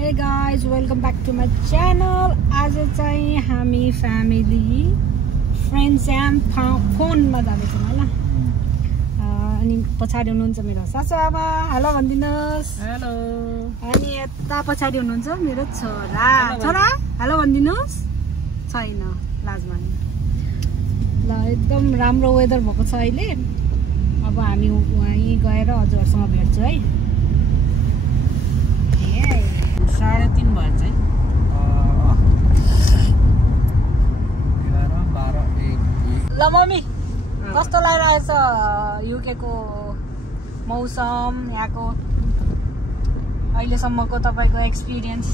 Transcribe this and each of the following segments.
Hey guys, welcome back to my channel. आज चाहिँ हामी फ्यामिली फ्रेन्ड्स एन्ड फोनमा जाँदैछौँ हैन। अनि पछाडी हुनुहुन्छ मेरो सासुआमा, हेलो भनिदिनुस्। हेलो। अनि यता पछाडी हुनुहुन्छ मेरो छोरा। छोरा, हेलो भनिदिनुस्। छैन, लाज मान्नु। ल एकदम राम्रो वेदर भएको छ अहिले। अब हामी वहीँ गएर हजुरहरुसँग भेट्छौँ है। 3:30 भयो चाहिँ 11 12 1 ल मम्मी कस्तो लागिरहेछ युके को मौसम यहाँको अहिलेसम्मको तपाईको एक्सपिरियन्स?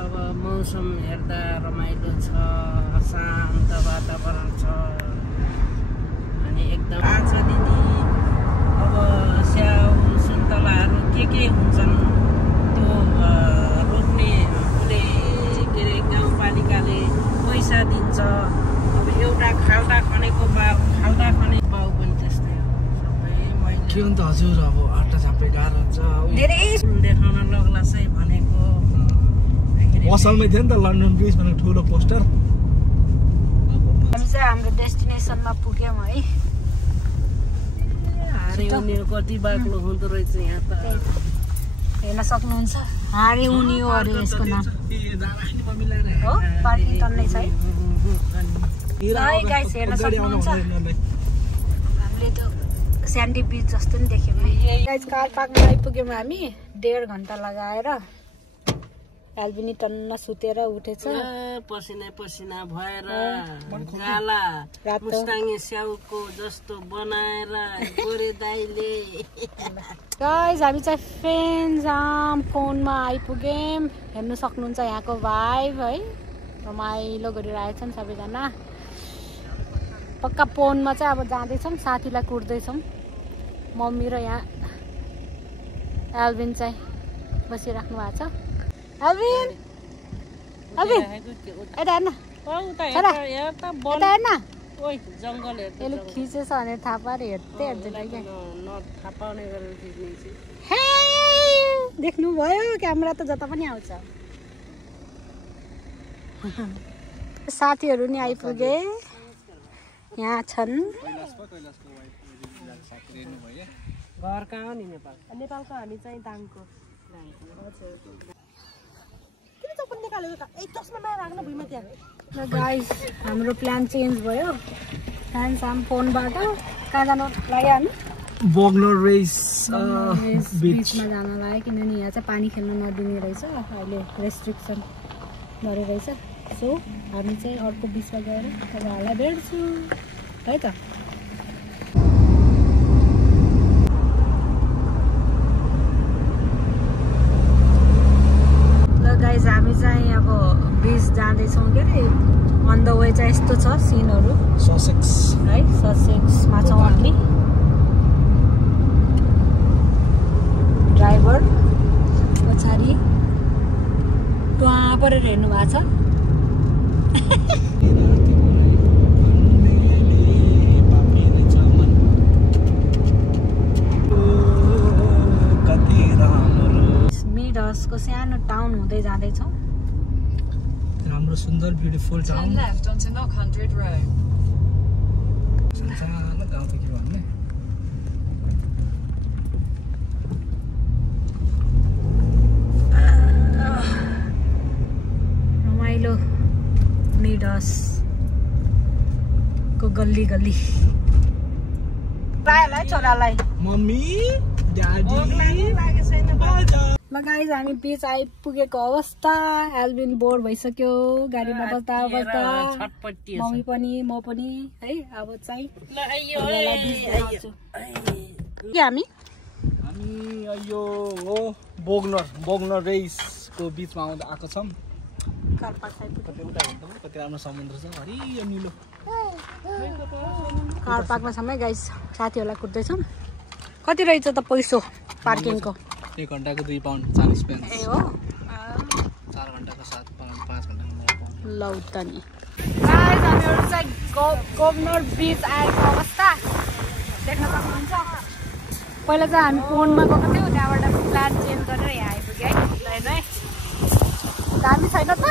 अब मौसम हेर्दा रमाइलो छ, शान्त वातावरण छ अनि एकदम आज दिनी अब स्याउ सुन्तलाहरू के हुन्छन् त्यो रोप्ने कुनै के रे गाउँपालिकाले पैसा दिन्छ। अब एउटा खाल्टा खनेको खाल्टा खने बाउ पनि त्यस्तै हो। सबै मैले के हुन्छ हजुर, अब आटा झापे गाह्रो हुन्छ। धेरै देखाउन लग्ला चाहिँ भनेको असलमै थियो नि त लन्डन ब्रिज भनेर ठुलो पोस्टर। हामी चाहिँ हाम्रो डेस्टिनेसनमा पुग्यौँ है। हारे उनीहरू कति बाक्लो हुँदो रहेछ यहाँ त हेर्न सक्नुहुन्छ। हारे उनियो अरे यसको नाम हो, पार्किङ टन्नै छ है। गाइस हेर्न सक्नुहुन्छ हामीले त्यो स्यान्डी बीच जस्तो नि देख्यौँ है। गाइस कार पार्कमा आइपुग्यौँ हामी 1.5 घण्टा लगाएर। एल्बिनी टन्न सुतेर उठेछ, पसिना पसिना भएर गाला मुस्ताङे स्याउको जस्तो बनाएर गोरे दाइले। गाइस हामी चाहिँ फ्रेन्ड्स फोनमा आइपुग्यौँ। हेर्नु सक्नुहुन्छ यहाँको भाइब है, रमाइलो गरिरहेछन् सबैजना। पक्का फोनमा चाहिँ अब जाँदैछौँ, साथीलाई कुर्दैछौँ। मम्मी र यहाँ एल्बिन चाहिँ बसिराख्नु भएको छ। एल्बिन एल्बिन यता हेर्न, यता हेर्न। जङ्गल यसले खिचेछ भनेर थाहा पाएर हेर्दै हेर्दैन क्या। नथापाउने गरेर खिच्ने देख्नुभयो, क्यामेरा त जता पनि आउँछ। साथीहरू नि आइपुगे, यहाँ छन्। घर कहाँ हो नि? नेपालको हामी चाहिँ दाङको। गाइस हाम्रो प्लान चेन्ज भयो। फ्यान्साम फोनबाट कहाँ जानु लाग्यो हामी? बग्नर रेस बिचमा जान लाग्यो, किनभने यहाँ चाहिँ पानी खेल्न नदिने रहेछ, अहिले रेस्ट्रिक्सन गरे रहेछ। सो हामी चाहिँ अर्को बिचमा गएर तपाईँहरूलाई भेट्छु है त। गाइस हामी चाहिँ अब बिच जाँदैछौँ के अरे। अन द वे चाहिँ यस्तो छ सिनहरू ससेक्स है, ससेक्समा छौँ हामी। ड्राइभर पछाडि टुवा परेर हेर्नु भएको छ। मिडहर्सको सानो टाउन हुँदै जाँदैछौँ। राम्रो सुन्दर ब्युटिफुल टाउन। सानो गाउँ त के भन्ने। रमाइलो मिडहर्सको गल्ली गल्ली। प्रायलाई छोरालाई मम्मी ड्याडी ल गाइस हामी बिच आइपुगेको अवस्था। एल्बिन बोर भइसक्यो गाडीमा बस्दा बस्दा, मम्मी पनि म पनि है। अब चाहिँ हामी यो हो बग्नर रेसको बिचमा आएको छौँ। कति राम्रो समुद्र छ, हरियो निलो। कार पार्कमा छौँ है गाइस, साथीहरूलाई कुर्दैछौँ। कति रहेछ त पैसो पार्किङको? 1 घण्टाको 2 पाउन्ड 40 पेन्स। ए हो, 4 घण्टाको 7 पाउन्ड, 5 घण्टाको 9 पाउन्ड। ल त नि गाइस हामीहरू चाहिँ बग्नर बिच आएको अवस्था देख्न सक्नुहुन्छ। पहिला चाहिँ हामी फोनमा गएको थियौँ, त्यहाँबाट प्लान चेन्ज गरेर यहाँ आइपुग्यो है। दामी छैन त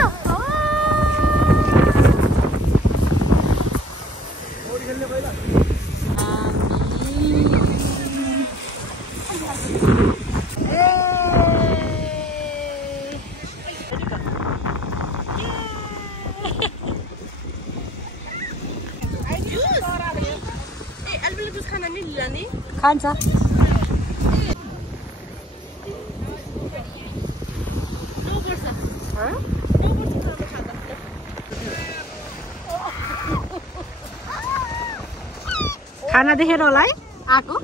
खान्छ खाना देखेर होला है आएको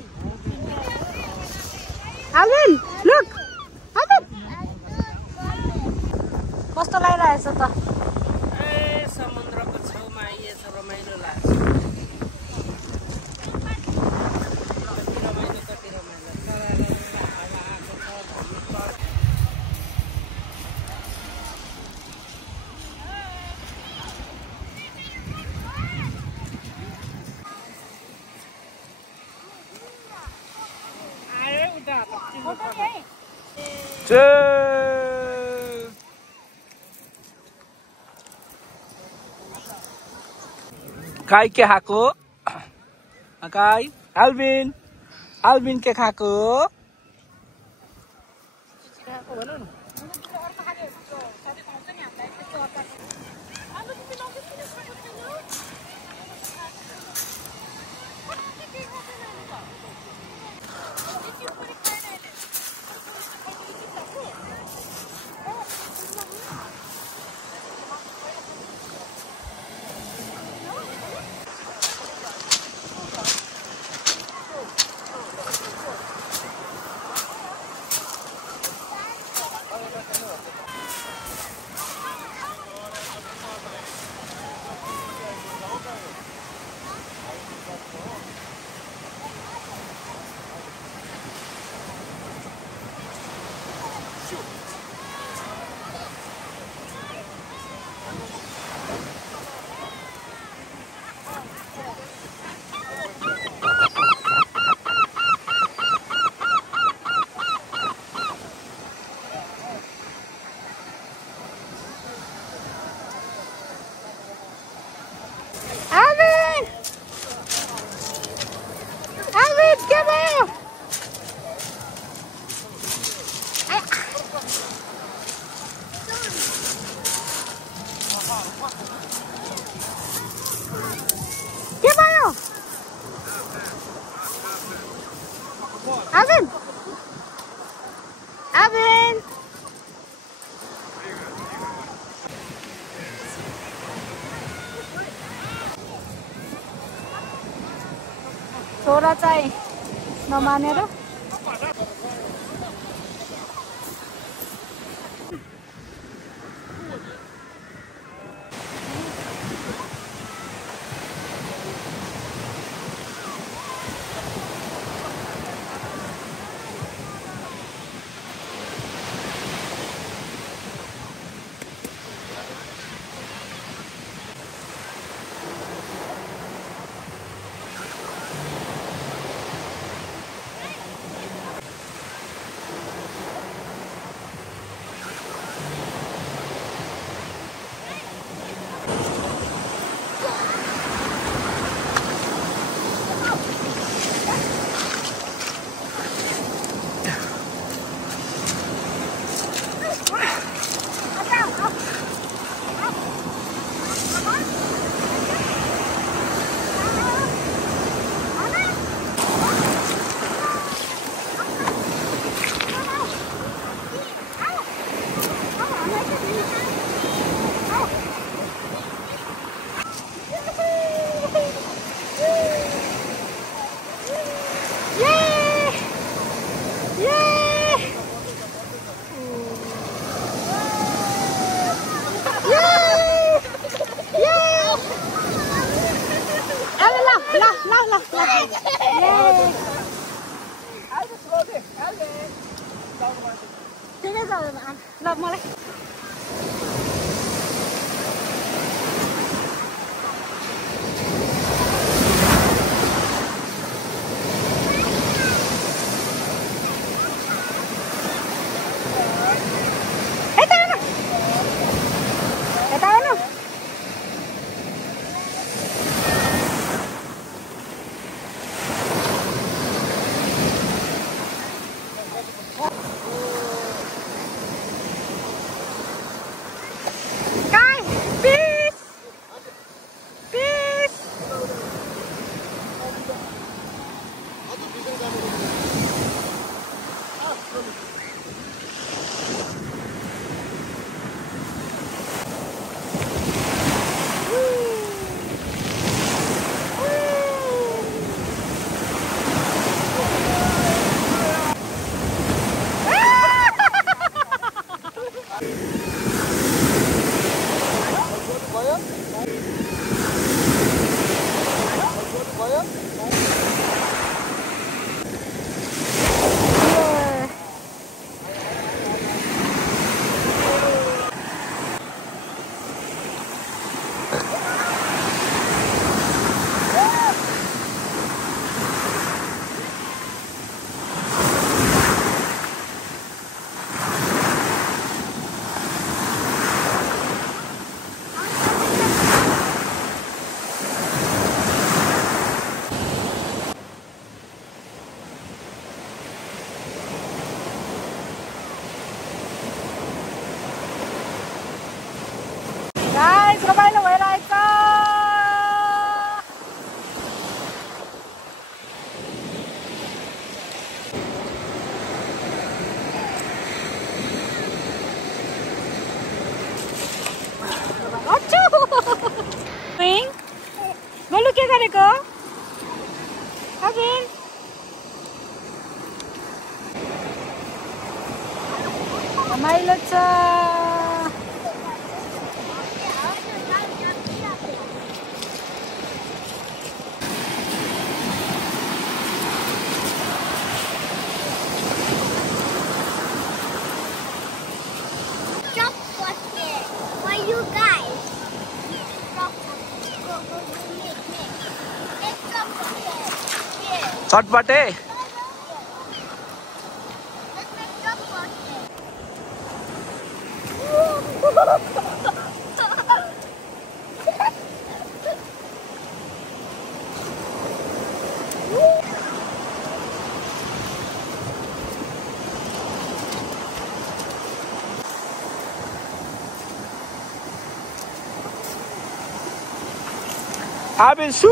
आल्विन लुक आल्विन कस्तो लागिरहेछ त ए समुद्रको छेउमा आइएछ रमाइलो लाग्छ Kai के खाएको Kai Alvin के खाएको Alvin छोरा चाहिँ नमानेर ल मलाई रमाइलो भइरहेछ गोलु के गरेको अबिन रमाइलो छ चटपटे Abin su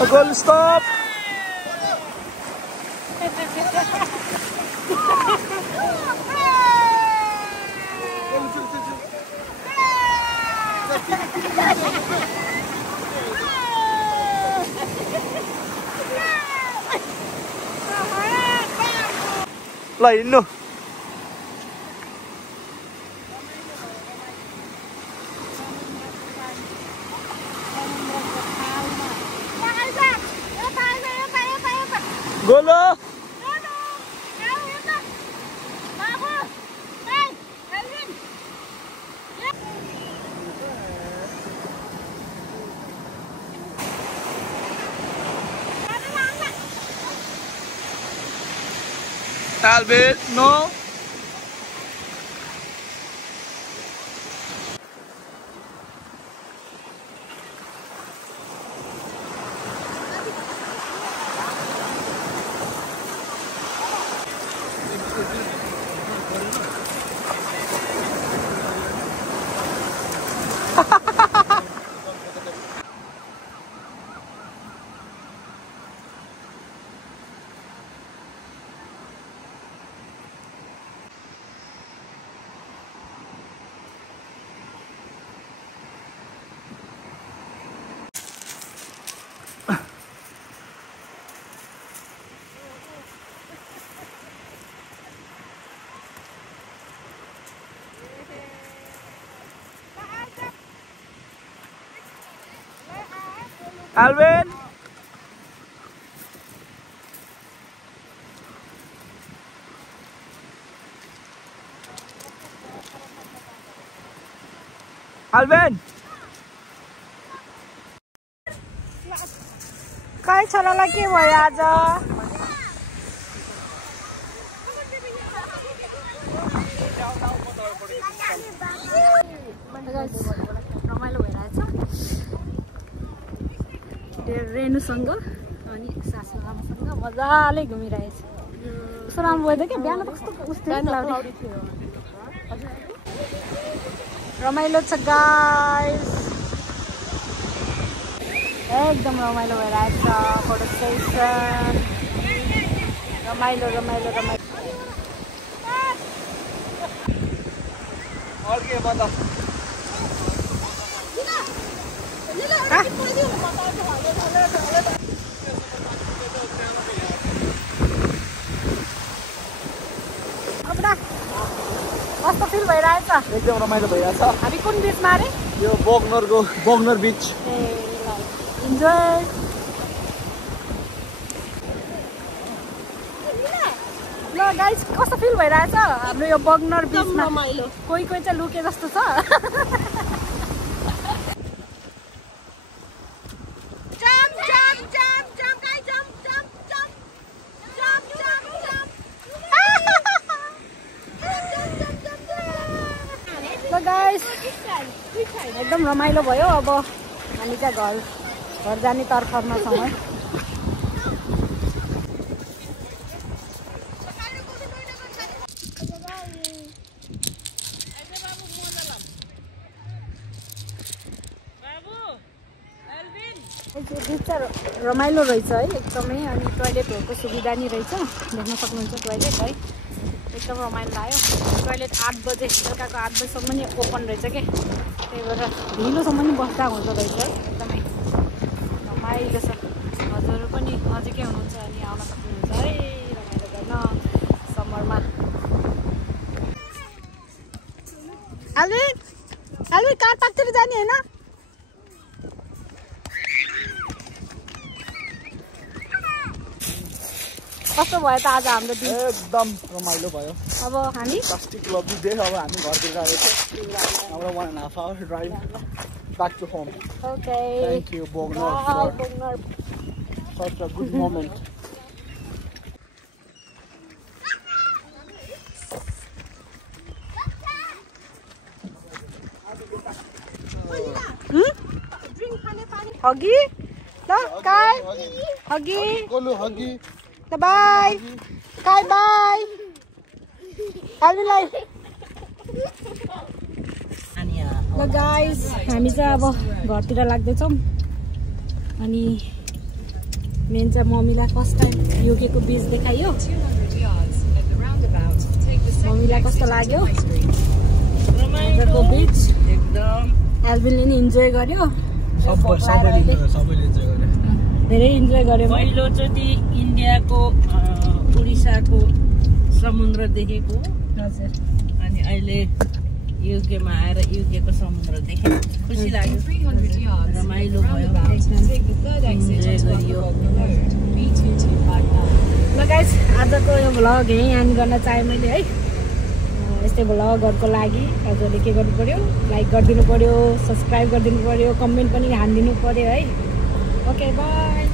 Goal stop. Lah ini. Golo. Albert, no. Alvin. Alvin. काय छोराला के भयो आज रमाइलो भइरहेछ रेनुसँग अनि सासूआमासँग मजाले घुमिरहेछ कस्तो राम्रो भयो क्या बिहान त कस्तो उस्तै क्लाउडी थियो रमाइलो छ गाइस एकदम रमाइलो भइरहेछ फोटो सेसन रमाइलो रमाइलो रमाइलो और के बता कस्तो फिल भइरहेछ एकदम रमाइलो भइरहेछ हामी कुन बीचमा अरे यो बगनर बीच इन्जोय ल गाइस कस्तो फिल भइरहेछ हाम्रो यो बगनर बीचमा कोही कोही चाहिँ लुके जस्तो छ ल गाइस एकदम रमाइलो भयो अब हामी चाहिँ घर जाने तर्खरमा छौँ है रमाइलो रहेछ है एकदमै अनि टोयलेटहरूको सुविधा नि रहेछ देख्न सक्नुहुन्छ टोयलेट है एकदम रमाइलो लाग्यो टोयलेट 8 बजे बेलुकाको 8 बजीसम्म नि ओपन रहेछ के त्यही भएर ढिलोसम्म नि बस्दा हुँदो रहेछ एकदमै रमाइलो छ हजुरहरू पनि नजिकै हुनुहुन्छ अनि आउन सक्नुहुन्छ है रमाइलो गर्न समरमा अलि कार पार्कतिर जाने होइन कस्तो भयो त आज हाम्रो दिन एकदम रमाइलो भयो अब हामी प्लास्टिक लभी दे अब हामी घरतिर गएको हाम्रो 1.5 hour drive back to home. Okay. Thank you, Bogner, for such a good moment. Huggy? No, Kai? Huggy? Golu, Huggy. Bye. Kai, bye. Alvin, like. ल गाइस हामी चाहिँ अब घरतिर लाग्दैछौँ अनि मेन चाहिँ मम्मीलाई फर्स्ट टाइम युकेको बीच देखाइयो मम्मीलाई कस्तो लाग्यो मजाको बीच एकदम एल्भिनले नि इन्जोय गर्यो सबैले इन्जोय गरे धेरै इन्जोय गर्यो पहिलोचोटि इन्डियाको उडिसाको समुद्र देखेको हजुर अनि अहिले युकेमा आएर युकेको समुद्र देखेँ खुसी लाग्यो रमाइलो भयो इन्जोय गरियो ल गाइस आजको यो भ्लग यहीँ एन्ड गर्न चाहेँ मैले है यस्तै भ्लगहरूको लागि हजुरले के गर्नु पर्यो लाइक गरिदिनु पर्यो सब्सक्राइब गरिदिनु पर्यो कमेन्ट पनि हानिदिनु पर्यो है ओके बाई